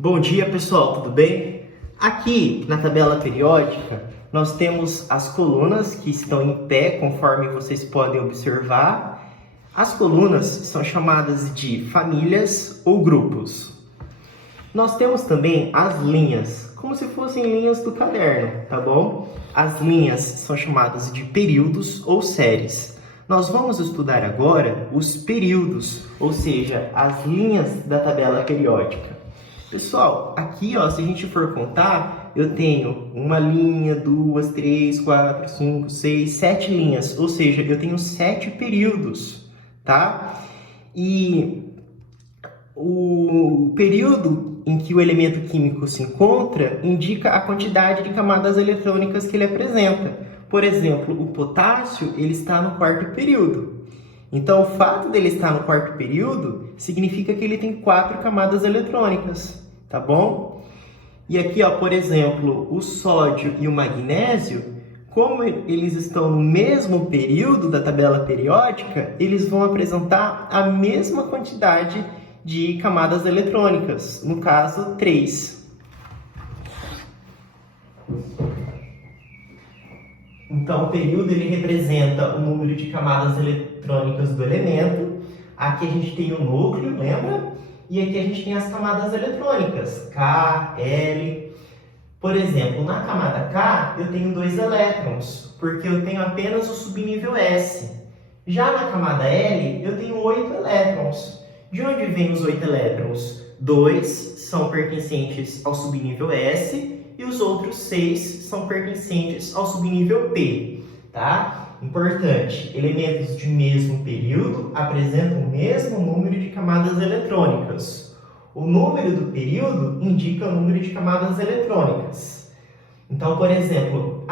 Bom dia, pessoal, tudo bem? Aqui na tabela periódica nós temos as colunas que estão em pé, conforme vocês podem observar. As colunas são chamadas de famílias ou grupos. Nós temos também as linhas, como se fossem linhas do caderno, tá bom? As linhas são chamadas de períodos ou séries. Nós vamos estudar agora os períodos, ou seja, as linhas da tabela periódica. Pessoal, aqui ó, se a gente for contar, eu tenho uma linha, 2, 3, 4, 5, 6, 7 linhas, ou seja, eu tenho 7 períodos, tá? E o período em que o elemento químico se encontra indica a quantidade de camadas eletrônicas que ele apresenta. Por exemplo, o potássio ele está no quarto período. Então, o fato dele estar no quarto período significa que ele tem 4 camadas eletrônicas, tá bom? E aqui, ó, por exemplo, o sódio e o magnésio, como eles estão no mesmo período da tabela periódica, eles vão apresentar a mesma quantidade de camadas eletrônicas, no caso, 3. Então, o período ele representa o número de camadas eletrônicas do elemento. Aqui a gente tem o núcleo, lembra? E aqui a gente tem as camadas eletrônicas, K, L. Por exemplo, na camada K eu tenho 2 elétrons, porque eu tenho apenas o subnível S. Já na camada L eu tenho 8 elétrons. De onde vêm os 8 elétrons? 2 são pertencentes ao subnível S e os outros 6 são pertencentes ao subnível P, tá? Importante, elementos de mesmo período apresentam o mesmo número de camadas eletrônicas. O número do período indica o número de camadas eletrônicas. Então, por exemplo,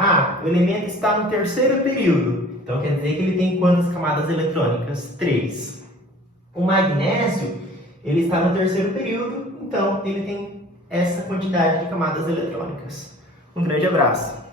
o elemento está no terceiro período, então quer dizer que ele tem quantas camadas eletrônicas? 3. O magnésio, ele está no terceiro período, então ele tem essa quantidade de camadas eletrônicas. Um grande abraço!